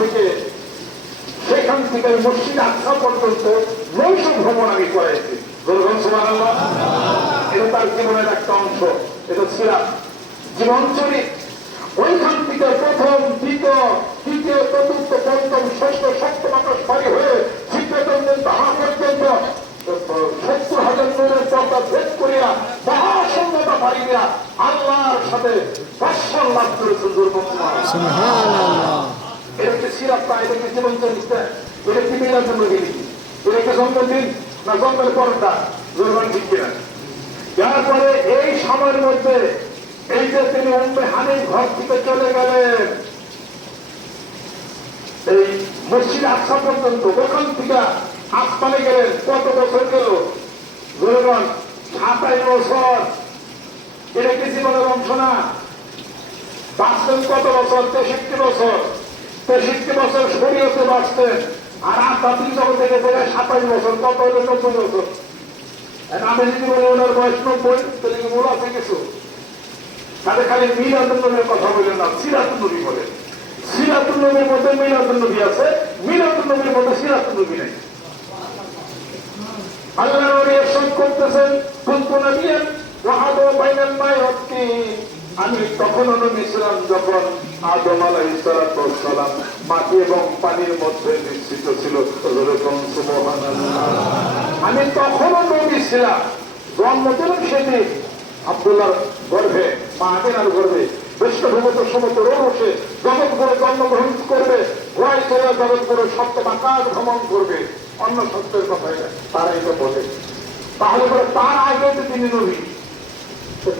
থেকে সেখান থেকে মসজিদ আকসা পর্যন্ত নৈশ ভ্রমণ আমি করেছি। বলুন সুবহানাল্লাহ। এটা তার জীবনের একটা অংশ, এটা সিরাত জীবনচরিত। ওইখান থেকে প্রথম, দ্বিতীয়, তৃতীয়, চতুর্থ, পঞ্চম, ষষ্ঠ, সপ্তম আকাশ পারি হয়ে চিত্রতন্ত্রের তাহা পর্যন্ত ৭০,০০০ নূরের পর্দা ভেদ করিয়া মহাশূন্যতা পাড়ি দিয়া আল্লাহর সাথে দর্শন লাভ করেছেন। সুবহানাল্লাহ। এটা কি সিরাত না? এটা কি জীবনচরিত? এটা কি মিলাদুন নবী? এটা কি জন্মদিন না জন্মের পরটা? জোরবান ঠিক কিনা? তারপরে এই সময়ের মধ্যে এই যে তিনি উম্মে হানির ঘর থেকে চলে গেলেন এই মসজিদ আকসা পর্যন্ত, ওখান থেকে আসমানে গেলেন, কত বছর গেল? জোরবান ২৭ বছর। এটা কি জীবনের অংশ না? বাঁচতেন কত বছর? ৬৩ বছর। ৬৩ বছর শরীয়তে বাঁচতেন, আর আধ্যাত্মিক জগতে গেছে ২৭ বছর। কত হলো? ৯০ বছর। আমি যদি বলি ওনার বয়স ৯০, তাহলে কি মূল আছে কিছু? তাহলে খালি মিলাদুন নবীর কথা বললেন না, সিরাতুন নবী বলেন। সিরাতুন নবীর মধ্যে মিলাদুন নবী আছে, মিলাদুন নবীর মধ্যে সিরাতুন নবী নেই। আল্লাহ নবী ইরশাদ করতেছেন, কুনতু নাবিয়্যান ওয়া আদম বাইনাল মাই ওয়াত তিন। আমি তখন নবী ছিলাম যখন আদম আলাইহিস সালাতু ওয়াস সালাম মাটি এবং পানির মধ্যে মিশ্রিত ছিল। সুবহানাল্লাহ। আমি তখনও নবী ছিলাম। জন্ম দিলেন সেদিন আব্দুল্লাহর গর্ভে, মা আমিনার গর্ভে। বিশ্বভূমিত সমুদ্র রসে জগৎ করে জন্মগ্রহণ করবে, ঘোড়ায় চলে জগৎ করে সপ্তম আকাশ ভ্রমণ করবে। অন্য সত্যের কথা এটা, তারাই তো বলে। তাহলে পরে তার আগে তো তিনি নবী,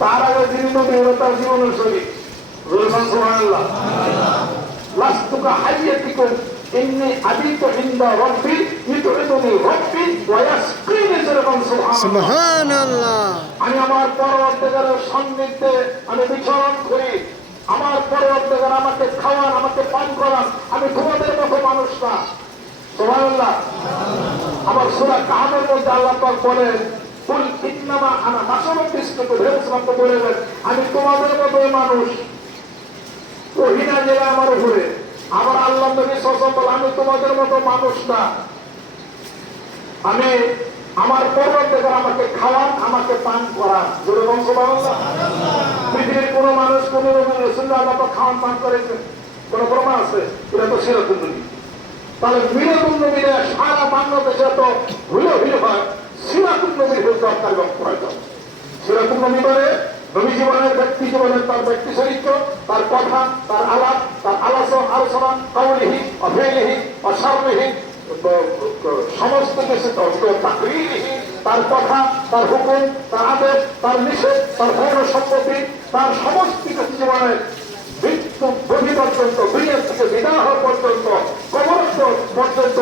তার আগে তিনি নবী হলো তার জীবনের শরীর। সুবহানাল্লাহ। লাস্তুকা হাইয়াতিকুম ইন্নী আবিতু ইনদা রাব্বি ইউতঈমুনি রাব্বি ওয়া ইয়াসকিনি। সুবহানাল্লাহ। আমি আমার পরবর্তীকারের সান্নিধ্যে আমি বিচরণ করি। আমার পরবর্তীকার আমাকে খাওয়ান, আমাকে পান করান। আমি তোমাদের মতো মানুষ না। সুবহানাল্লাহ। আমার সূরা কাহফের মধ্যে আল্লাহ পাক বলেন, কুল ইন্নামা আনা বাশারুন মিসলুকুম। রাসূলকে বলেন, আমি তোমাদের মতোই মানুষ। ওহিনা যে আমার উপরে। আবার আল্লাহ নবী সাল্লাল্লাহু আলাইহি ওয়াসাল্লাম বলেন, আমি তোমাদের মতো মানুষ না। আমি আমার পরবর্তীকার আমাকে খাওয়ান, আমাকে পান করান। সুবহানাল্লাহ। পৃথিবীর কোন মানুষ কোন রাসূলুল্লাহ আল্লাহ পাক খাওয়ান পান করেছেন? কোন প্রমাণ আছে? এটা তো সিরাতুন নবী। তাহলে মিলাদুন নবীর সারা বাংলাদেশে এত হুলহুল হয়, সিরাতুন নবীর দরকার এবং প্রয়োজন। সিরাতুন নবী মানে নবী জীবনের, ব্যক্তি জীবনের তার ব্যক্তি চরিত্র, তার কথা, তার আলাপ, তার আলোচনা, কাউলিহি অফেলিহি অশাররিহি, সমস্ত কিছু তাকরীরিহি, তার কথা, তার হুকুম, তার আদেশ, তার নিষেধ, তার ভৌর সম্পত্তি, তার সমস্ত কিছু জীবনের মৃত্যু বধি পর্যন্ত, দুনিয়া থেকে বিদায় হওয়া পর্যন্ত, কবরস্থ পর্যন্ত,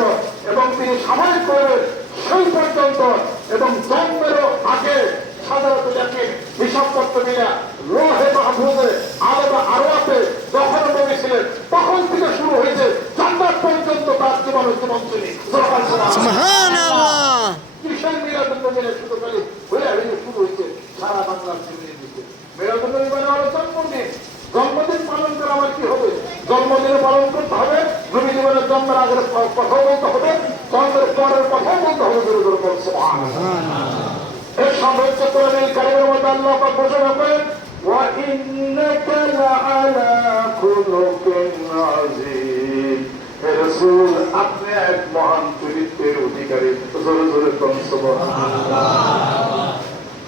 এবং তিনি সাময়িক করবেন সেই পর্যন্ত, এবং জন্মেরও আগে সাধারণত যাকে হিসাবপত্র নিয়ে লোহে মাহফুজে আলাদা আরোয়াতে যখন নবী ছিলেন তখন থেকে শুরু হয়েছে জান্নাত পর্যন্ত তার জীবনচরি। সুবহানাল্লাহ। কিসের মিলাদুন নবীর শুধু খালি হয়ে শুরু হয়েছে সারা বাংলার জীবনের দিকে। মিলাদুন নবী মানে হলো জন্মদিন। জন্মদিন পালন করে আমার কি হবে? জন্মদিনে পালন করতে হবে, নবী জীবনের জন্মের আগের কথাও বলতে হবে, জন্মের পরের কথাও বলতে হবে। সুবহানাল্লাহ। এর সর্বোচ্চ কোরআনুল কারীমের মধ্যে আল্লাহ পাক ঘোষণা করেন, ওয়া ইন্নাকা লাআলা খুলুকিন আযীম। হে রাসূল, আপনি এক মহান চরিত্রের অধিকারী। জোরে জোরে বলুন সুবহানাল্লাহ।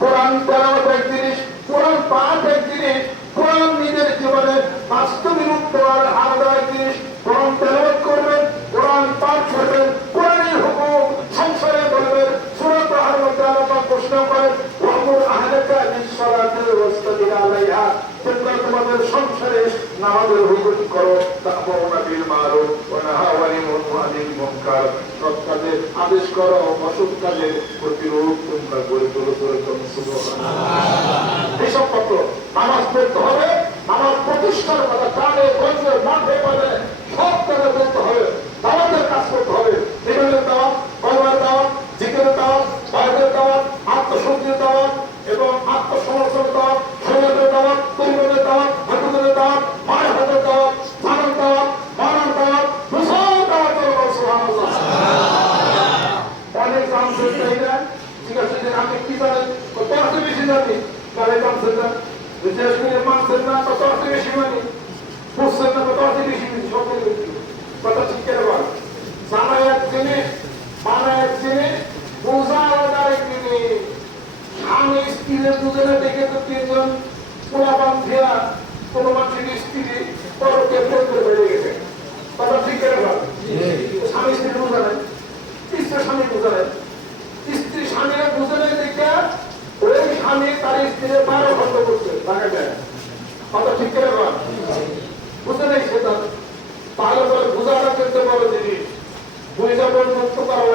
কোরআন তেলাওয়াত এক জিনিস, কোরআন পাঠ এক জিনিস, কোরআন নিজের জীবনে বাস্তবায়ন করার আলাদা এক জিনিস। কোরআন তেলাওয়াত করবেন, কোরআন পাঠ করবেন, কোরআনের হুকুম সংসারে বলবেন। সূরা তাহার মধ্যে আল্লাহ ঘোষণা করেন, ওয়ামুর আহলাকা বিস-সালাতি ওয়াসতাবির আলাইহা। তোমরা তোমাদের সংসারে নামাজের হুকুম করো, তা'মুরুনা বিল মারুফ ওয়া নাহাউনা আনিল মুনকার। সৎ কাজের আদেশ করো, অসৎ কাজের প্রতিরোধ তোমরা করে তোলো। সুবহানাল্লাহ। এইসব পত্র নামাজ পড়তে হবে, নামাজ প্রতিষ্ঠার কথা প্রাণে গঞ্জে মাঠে বলে সব জায়গায় বলতে হবে। দাওয়াতের কাজ করতে হবে, ইমানের দাওয়াত, কলমার দাওয়াত, জিকিরের দাওয়াত, বায়াতের দাওয়াত, আত্মশুদ্ধির দাওয়াত এবং আত্মসমর্পণের দাওয়াত, শরীয়তের দাওয়াত, তৌহিদের দাওয়াত, হাদিসের দাওয়াত, মায়ের হাতের দাওয়াত, জানার দাওয়াত, মানার দাওয়াত,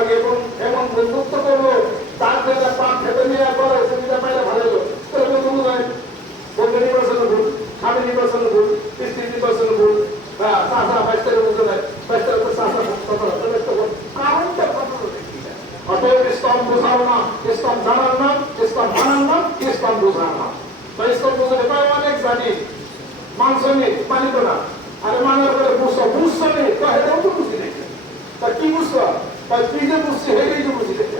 লাগে এবং এমন বন্ধুত্ব করবো তার জন্য পাপ খেতে নিয়ে করে সুবিধা পাইলে ভালো হলো বন্ধু নয় বন্ধু নির্বাচন ভুল স্বামী নির্বাচন ভুল স্ত্রী নির্বাচন ভুল চাষা বাইশটার মধ্যে নয় বাইশটার উপর চাষা কারণটা কত অতএব ইসলাম বোঝার না ইসলাম জানার না ইসলাম মানার না ইসলাম বোঝার না বা ইসলাম বোঝাতে পারে অনেক জানি মাংস নেই মানিত না আরে মানার পরে বুঝছো বুঝছো নেই তো এটাও তো বুঝি দেখে তা কি বুঝছো বা তুই যে বুঝছি হেরেই যে বুঝি দেখে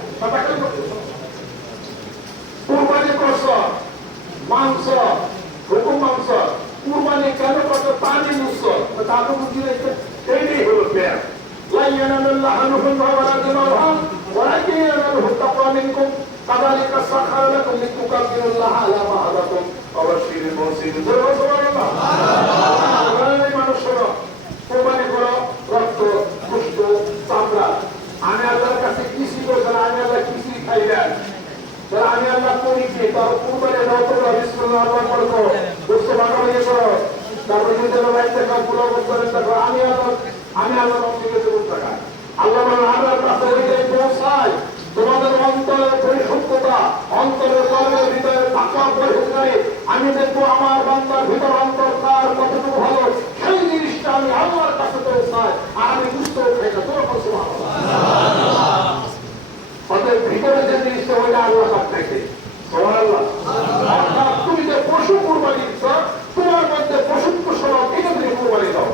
কুরবানি করছ মাংস হুকুম মাংস কুরবানি কেন করছো পানি বুঝছো তা তো বুঝি দেখে এইটাই হলো প্যার لا ينال الله لحومها ولا دماؤها ولكن يناله التقوى منكم كذلك سخر لكم لتكبروا الله على ما هداكم وبشر المحسنين سبحان الله মানুষরা কোরবানি করো রক্ত গোশত চামড়া আমি আল্লাহর কাছে কিছু করব না আমি আল্লাহ কিছু খাই না যারা আমি আল্লাহ করি কি তার কোরবানি দাও তো বিসমিল্লাহ আল্লাহ করো গোশত বানানো করো তারপরে যদি লাইতে কাজ পুরো করতে থাকো আমি আল্লাহ রব্বুকে দেব টাকা আল্লাহ আল্লাহর কাছে হইতে পৌঁছায় তোমাদের অন্তরের পরিশুদ্ধতা অন্তরের কর্মের ভিতরে তাকওয়া পরিশুদ্ধি আমি দেখবো আমার বান্দার ভিতর অন্তর তার কতটুকু ভালো সেই জিনিসটা আমি আল্লাহর কাছে পৌঁছাই আর আমি বুঝতেও খাই না তোর কাছে অতএব ভিতরে যে জিনিসটা ওইটা আল্লাহ কাছ থেকে সুবহানাল্লাহ তুমি যে পশু কুরবানি দিচ্ছ তোমার মধ্যে পশুত্ব স্বভাব এটা তুমি কুরবানি দাও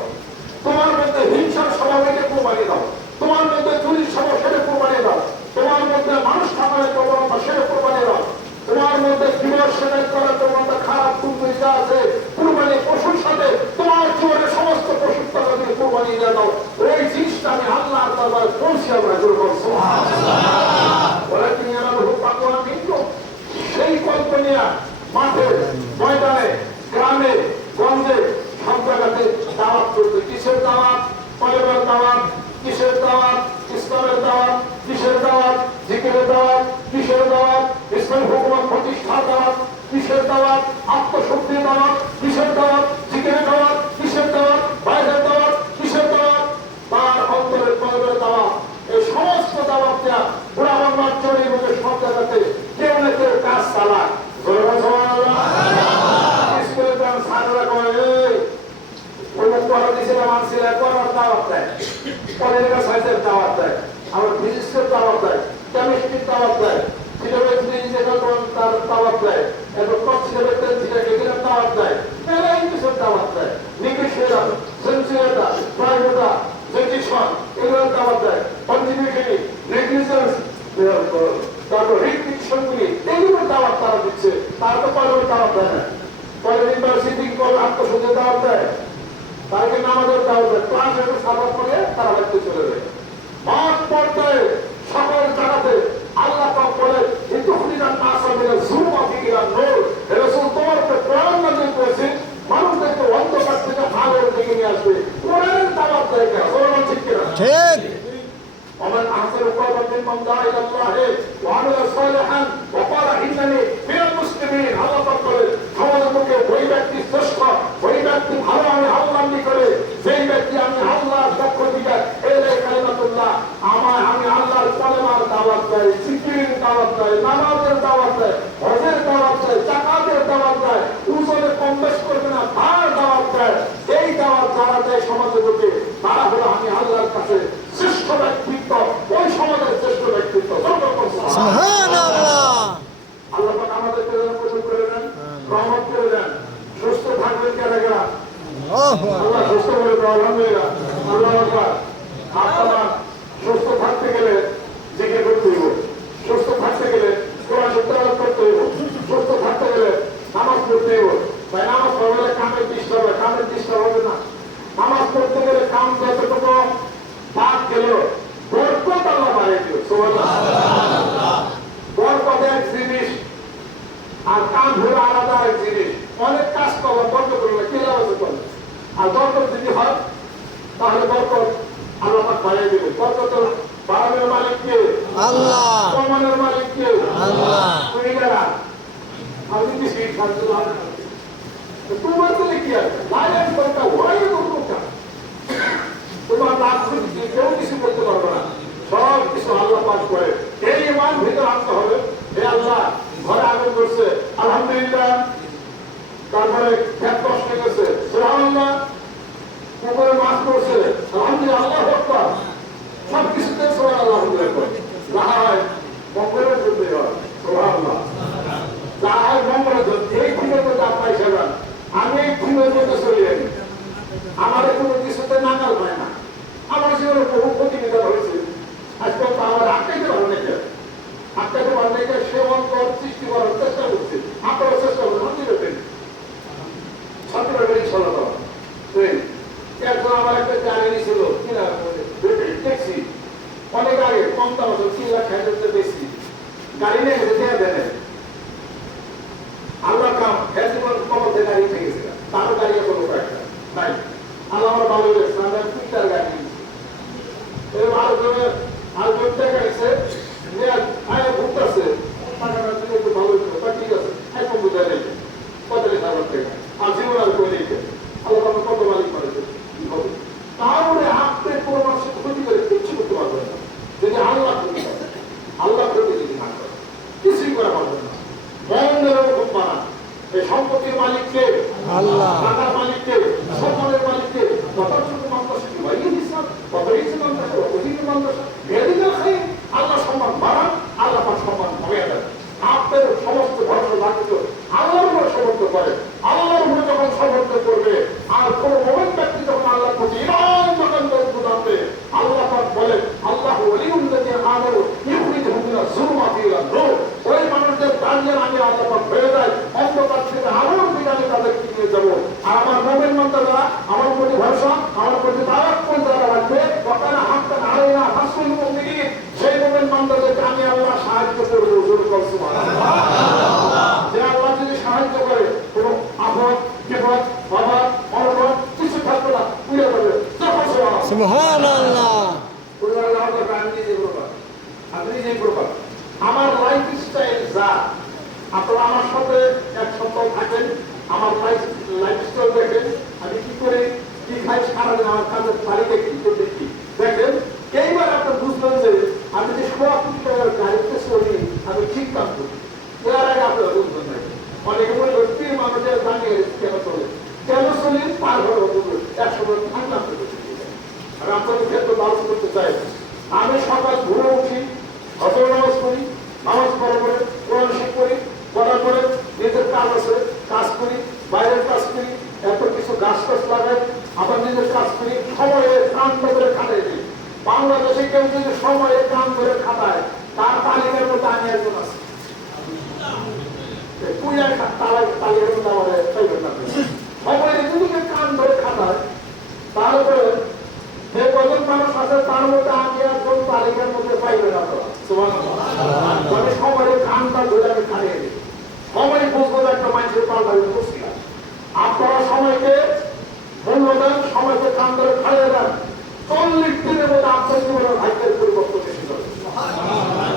তোমার মধ্যে হিংসার স্বভাব এটা কুরবানি দাও তোমার মধ্যে চুরির স্বভাব সেটা কুরবানি দাও তোমার মধ্যে মানুষ খাবারের প্রবণতা সেটা কুরবানি দাও তোমার মধ্যে জীবন সেটা করার প্রবণতা খারাপ কুরবানি যা আছে কুরবানি পশুর সাথে তোমার জীবনের সমস্ত পশুর টাকা তুমি কুরবানি দিয়ে দাও ওই জিনিসটা আমি আল্লাহর দরবারে পৌঁছে আমরা করবো ওরা তিনি আমার তাকওয়া কিন্তু সেই কল্পনিয়া মাঠে ময়দানে গ্রামে গঞ্জে সব জায়গাতে দাওয়াত করবে কিসের দাওয়াত পরিবার দাওয়াত কিসের দাওয়াত ইসলামের দাওয়াত কিসের দাওয়াত জিকিরের দাওয়াত কিসের দাওয়াত ইসলাম হুকুমত প্রতিষ্ঠার দাওয়াত কিসের দাওয়াত আত্মশক্তির দাওয়াত কিসের দাওয়াত জিকিরের দাওয়াত কিসের দাওয়াত বাইরের দাওয়াত কিসের দাওয়াত তার অন্তরের পরিবারের দাওয়াত এই সমস্ত দাওয়াত দেওয়া বুড়া বাংলার চড়ে এবং সব জায়গাতে কেউ না কেউ কাজ চালায় স্কুলে ছাত্ররা করে পড়া দিয়েছিলাম আনছিলাম পড়ার দাওয়াত দেয় পলিটিক্যাল সায়েন্সের দাওয়াত দেয় আমার ফিজিক্সের দাওয়াত দেয় কেমিস্ট্রির দাওয়াত দেয় তার দাওয়াত দেয় এরপর দাওয়াত দেয় ইংলিশের দাওয়াত দেয় নিকেশিয়া সেন্সিয়াটা প্রাইভেটা জেটিশন এগুলোর দাওয়াত দেয় কন্ট্রিবিউশন নেগলিজেন্স তারপর রিপিটিশনগুলি এগুলোর দাওয়াত তারা দিচ্ছে তারা তো পরের দাওয়াত দেয় না পরের ইউনিভার্সিটি আত্মসজ্জা দাওয়াত দেয় তাকে নামাজের দাওয়াত দেয় ক্লাস এসে সাবাদ করে তারা বাড়িতে চলে যায় মাঠ পর্যায়ে সকল জায়গাতে আল্লাহ পাক বলে ইতুখরিজান নাসা মিনাল যুলুমাতি ইলান নূর হে রাসূল তোমার উপর কোরআন নাযিল করেছি মানুষদেরকে অন্ধকার থেকে আলোর দিকে নিয়ে আসবে কোরআনের দাওয়াত দেয় কেন কোরআন ঠিক কিনা ঠিক ومن أحسن قولا ممن دعا إلى الله وعمل صالحا وقال إنني من المسلمين আল্লাহ পাক বলে সমাজের মুখে ওই ব্যক্তি শ্রেষ্ঠ ওই ব্যক্তি ভালো আমি আল্লাহ করে যেই ব্যক্তি আমি আল্লাহর পক্ষ থেকে এলে কালিমাতুল্লাহ আমি আল্লাহর কলেমার দাওয়াত দেয় জিকিরের দাওয়াত দেয় নামাজের দাওয়াত দেয় হজের দাওয়াত দেয় যাকাতের দাওয়াত দেয় উজরে কম বেশ করবে না তার দাওয়াত দেয় এই দাওয়াত যারা দেয় সমাজের মুখে তারা হলো আমি আল্লাহর কাছে শ্রেষ্ঠ ব্যক্তিত্ব ওই সমাজের শ্রেষ্ঠ ব্যক্তিত্ব সুবহানাল্লাহ আল্লাহ পাক আমাদেরকে কবুল করে দেন রহমত করে দেন সুস্থ থাকবেন কেনা আল্লাহ সুস্থ করে দেন আলহামদুলিল্লাহ আল্লাহ আকবার আপনারা সুস্থ থাকতে গেলে জিকির করতে হবে সুস্থ থাকতে গেলে কোরআন তেলাওয়াত করতে হবে সুস্থ থাকতে গেলে নামাজ পড়তে হবে ভাই নামাজ পড়লে কামের ডিস্টার্ব হবে না নামাজ পড়তে গেলে কাম যতটুকু বাদ গেল বরকত আল্লাহ বাড়িয়ে দিল সুবহানাল্লাহ বরকত এক জিনিস আর কাম হলো আলাদা এক জিনিস অনেক কাজ করলো বরকত করলে কি লাভ আছে করলে আর বরকত যদি হয় তাহলে বরকত আল্লাহ পাক বাড়িয়ে দিল বরকত বাড়ানোর মালিক কে আল্লাহ কমানোর মালিক কে আল্লাহ তুমি যারা আমি কি সেই খাদ্য তোমার বলে কি আছে লাইন করতে হয় তোমার লাভ কেউ কিছু করতে পারবে না সব কিছু আল্লাহ আলহামদুলিল্লাহ, আল্লাহু আকবার। সব কিছুতে সুবহানাল্লাহ আলহামদুলিল্লাহ। যাহা হয় মঙ্গলের জন্য হয়, সুবহানাল্লাহ। যাহা হয় মঙ্গলের জন্য। এই দিনের মধ্যে আপনার সেবা, আমি এই দিনের মধ্যে চলে যাই, আমার কোনো কিছুতে নাগাল হয় না। আমার জীবনে বহু প্রতিনিধা হয়েছে, আজকে তো আমার আটকাইতে পারে নাকি, আটকাইতে পারে নাকি, সেবন কর সৃষ্টি করার চেষ্টা করছে। আপনারা চেষ্টা করুন, আপনি দেখবেন ছাত্ররা ইনশাল্লাহ দেওয়া। একজন আমার একটা গাড়ি নিয়েছিল কিনা ট্যাক্সি, অনেক আগে, কম দাম আছে, 3 লাখ 60,000 বেশি গাড়ি নিয়ে গেছে, দেয়া দেয় আল্লাহ কাম জীবন কমতে গাড়ি উঠে গেছে, তারও গাড়ি এখন একটা নাই। আল্লাহ আমার ভালো লেগেছে, আমরা 2টার গাড়ি নিয়েছি। এরকম আরেকজন টাকা নিচ্ছে, আয় ঘুরতেছে, টাকাটা দিলে একটু ভালো হইতো, ঠিক আছে, এখন বুঝা নেই 45,000 টাকা, আর জীবন আর করে নেই। আল্লাহ আমার কত মালিক করেছে, কি হবে? তাহলে আপনি কোনো মানুষের ক্ষতি করে কিচ্ছু করতে পারবেন না, যদি আল্লাহ ক্ষতি করে, আল্লাহ ক্ষতি যদি না করে কিছুই করা পারবেন না। মনের খুব বানান, এই সম্পত্তির মালিককে, আল্লাহ, টাকার মালিককে, সম্মানের মালিককে, যথাযথ মাদ্রাসা দিবাইয়ে দিচ্ছেন, কত ইচ্ছে মাদ্রাসা, অধিক মাদ্রাসা, মেয়েদিনের খাই আল্লাহ সম্মান বাড়ান, আল্লাহ তার সম্মান কমিয়ে দেন। আপনার সমস্ত ভরসা রাখতে আল্লাহর উপরে সমর্থ করে, আল্লাহর উপরে যখন সমর্থ করবে, আর কোন মোমেন্ট ব্যক্তি যখন আল্লাহর প্রতি ইমান মাকান করবে, আল্লাহ পাক বলে আল্লাহ ওয়ালিউল্লাযিনা আমানু ইউখরিজুহুম মিনাজ যুলুমাতি ইলান নূর। ওই মানুষদের দাঁড়িয়ে আমি আল্লাহ পাক হয়ে যায় অন্ধকার থেকে আলোর দিকে আমি তাদেরকে নিয়ে যাবো। আর আমার মোমেন বান্দারা, আমার প্রতি ভরসা, আমার প্রতি তাওয়াক্কুল যারা রাখবে, ওয়াকানা হাক্কান আলাইনা নাসরুল মুমিনিন, সেই মোমেন বান্দাদেরকে আমি আল্লাহ সাহায্য করবো। সুবহানাল্লাহ। যে আল্লাহ যদি সাহায্য করে, কোনো আপদ বিপদ বাবা অনবদ কিছু থাকবে না, উড়ে যাবে। সুবহানাল্লাহ। আমার লাইফ স্টাইল যা, আপনারা আমার সাথে এক সপ্তাহ থাকেন, আমার লাইফ স্টাইল দেখেন, আমি কি করে কি খাই, সারাদিন আমার কাজের তালিকা কি দেখি দেখেন, এইবার আপনি বুঝলেন যে আমি যে 100 কোটি টাকার গাড়িতে চলি, আমি ঠিক কাজ করি। এর আগে আপনারা বুঝবেন না। অনেকে বলে স্ত্রী মানুষের জানিয়ে কেন চলে, কেন চলি পার হওয়ার অভিযোগ 100 ঠান্ডা করে। আমি আপনাদের ক্ষেত্রে আলোচনা করতে চাই, আমি সকাল ঘুরে উঠি, হজর নামাজ করি, নামাজ পড়ার পরে কোরআন শিখ করি, পড়ার পরে নিজের কাজ আছে কাজ করি, বাইরের কাজ করি, এত কিছু গাছ টাছ লাগাই, আবার নিজের কাজ করি, সময়ে কান ধরে খাটাই দিই। বাংলাদেশে কেউ যদি সময়ে কান ধরে খাটায়, তার তালিকার মধ্যে আমি একজন আছি। তালিকার মধ্যে আমার সময়ে যদি কান ধরে খাটায়, তারপরে যে কজন মানুষ আছে তার মধ্যে আমি একজন তালিকার মধ্যে পাইবে না। মানে সময়ের কানটা ধরে আমি খাইয়ে দিই, সময় বুঝবো একটা মানুষের পাল্টাবে মুশকিল। আপনারা সময়কে মূল্য দেন, সময়কে কান ধরে খাইয়ে দেন, 40 দিনের মধ্যে আপনার জীবনের ভাগ্যের পরিবর্তন এসে যাবে।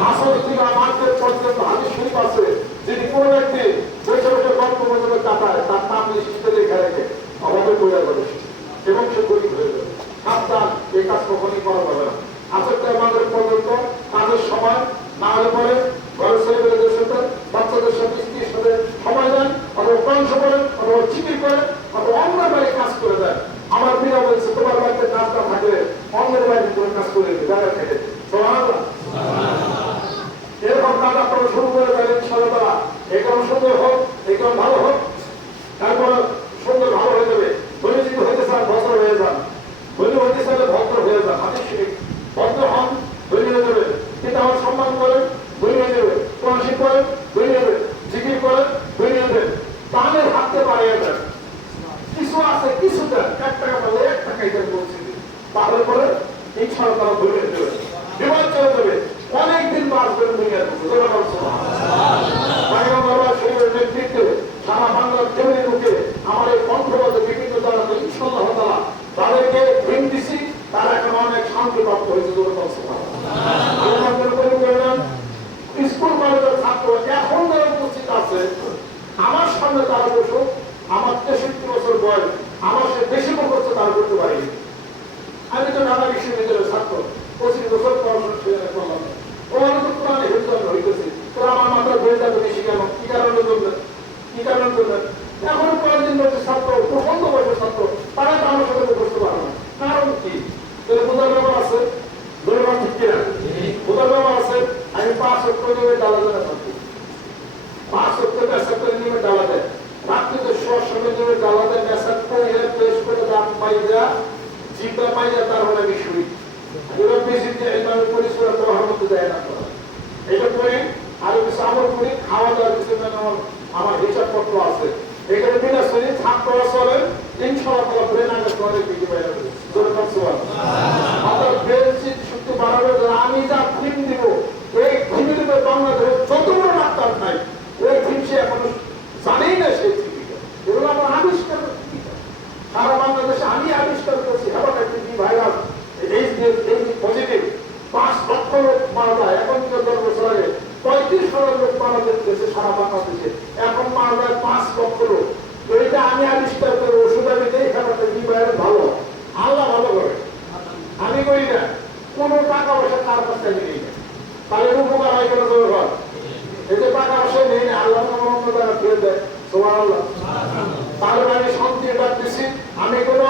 আসলে থেকে আমাদের পর্যন্ত হাদিস শরীফ আছে, যিনি কোনো ব্যক্তি বসে বসে গল্প পর্যন্ত কাটায়, তার নাম লিস্টে লেখা রেখে আমাদের বইয়া করে এবং সে গরিব হয়ে যাবে। সাবধান, এই কাজ কখনই করা যাবে না। আসলে আমাদের পর্যন্ত কাজের সময় না হলে পরে ঘরের ছেলেমেয়েদের সাথে, বাচ্চাদের সাথে, স্ত্রীর সাথে সময় দেন, অথবা কংস করেন, অথবা চিকিৎ করেন, অথবা অন্যের বাড়ি কাজ করে দেন। আমার প্রিয় বলছে, তোমার বাড়িতে কাজ না থাকলে অন্যের বাড়িতে করে কাজ করে দেবে, জায়গা থেকে। এরকম কাজ আপনারা শুরু করে দেন ইনশাআল্লাহ। এই কারণ সুন্দর হোক, এই কারণ ভালো হোক, তারপরে সুন্দর ভালো হয়ে যাবে। ধনী যদি হইতে চান ভদ্র হয়ে যান, ধনী হইতে চাইলে ভদ্র হয়ে যান, হাদিস শরীফ, ভদ্র হন, ধনী হয়ে যাবে। পিতা আমার সম্মান করেন, ধনী হয়ে যাবে। কোরআন শিখ করেন, ধনী হবে। জিকির করেন, ধনী হবে। দানের হাতে বাড়িয়ে দেন, কিছু আছে কিছু দেন, 1 টাকা পারলে 1 টাকাই দেন বলছি, তাহলে পরে ইনশাআল্লাহ তারা ধনী হয়ে যাবে, বিমান চলে যাবে, অনেকদিন বাঁচবেন দুনিয়ার মধ্যে। শরীরের নেতৃত্বে সারা বাংলার জমির মুখে আমার এই কণ্ঠবাদে বিভিন্ন জায়গাতে ইনশাআল্লাহ তাআলা তাদেরকে ঋণ দিছি, তারা এখন অনেক শান্তি প্রাপ্ত হয়েছে। স্কুল কলেজের ছাত্র এখন যারা উপস্থিত আছে, আমার সামনে তারা বসুক, আমার 63 বছর বয়স, আমার সে বেশি করছে তারা করতে পারি। আমি তো ঢাকা বিশ্ববিদ্যালয়ের ছাত্র, 25 বছর পড়াশোনা সেখানে করলাম, ওরা তো পুরানি হিন্দু হইতেছে, তোরা আমার মাথার বইটা তো বেশি কেন, কি কারণে করবেন, কি কারণে করবেন? এখন কয়েকদিন বয়সের ছাত্র, প্রচন্ড বয়সের ছাত্র, তারা তো আমার সাথে বসতে পারবে না, কারণ কারণ কি? বোঝার ব্যাপার আছে, দুর্বার ঠিক কিনা? বোঝার ব্যাপার আছে। আমি 5 ওয়াক্ত নিয়ে ডালা দেওয়া থাকি, 5 ওয়াক্ত মেসাজ করে নিয়ে ডালা দেয়, রাত্রিতে শোয়ার সময় নিয়ে ডালা দেয়, মেসাজ করে পেশ করে দাম পাই যা জিব্বা পাই যা, তার হলে আমি শুই। এবার বেশি যে এইভাবে পরিষ্কার প্রভাব মধ্যে দেয় না করা, এটা করি। আর কিছু আমল করি, খাওয়া দাওয়ার কিছু আমার হিসাবপত্র আছে, এখানে বিনা শরীর ছাপ করা চলে, ইনশাআল্লাহ ব্রেন আগে করে বিক্রি হয়ে যাবে। আপনার ব্রেন শক্তি বাড়াবে। আমি যা ফিল্ম দিব, এই ফিল্মের উপর বাংলাদেশের যত বড় ডাক্তার নাই, ওই ফিল্ম সে এখনো জানেই না সেই জীবিকা। এগুলো আমার আবিষ্কার সারা বাংলাদেশে আমি আবিষ্কার করেছি। হেপাটাইটিস বি ভাইরাস এই পজিটিভ 5 লক্ষ লোক মারা যায়। এখন তো 10 বছর আগে 35,000 লোক মারা যেতেছে সারা বাংলাদেশে, এখন মারা যায় 5 লক্ষ লোক। তো এটা আমি আবিষ্কার করে ওষুধ আমি দেই, হেপাটাইটিস বি ভাইরাস ভালো, আল্লাহ ভালো করে, আমি করি না। কোনো টাকা পয়সা তার কাছ থেকে নেই না, তাহলে উপকার হয় কেন? এতে টাকা পয়সা নেই না, আল্লাহ আমার অন্য টাকা ফিরে দেয়। সুবহানাল্লাহ। তাহলে আমি শান্তি ডাকতেছি, আমি কোনো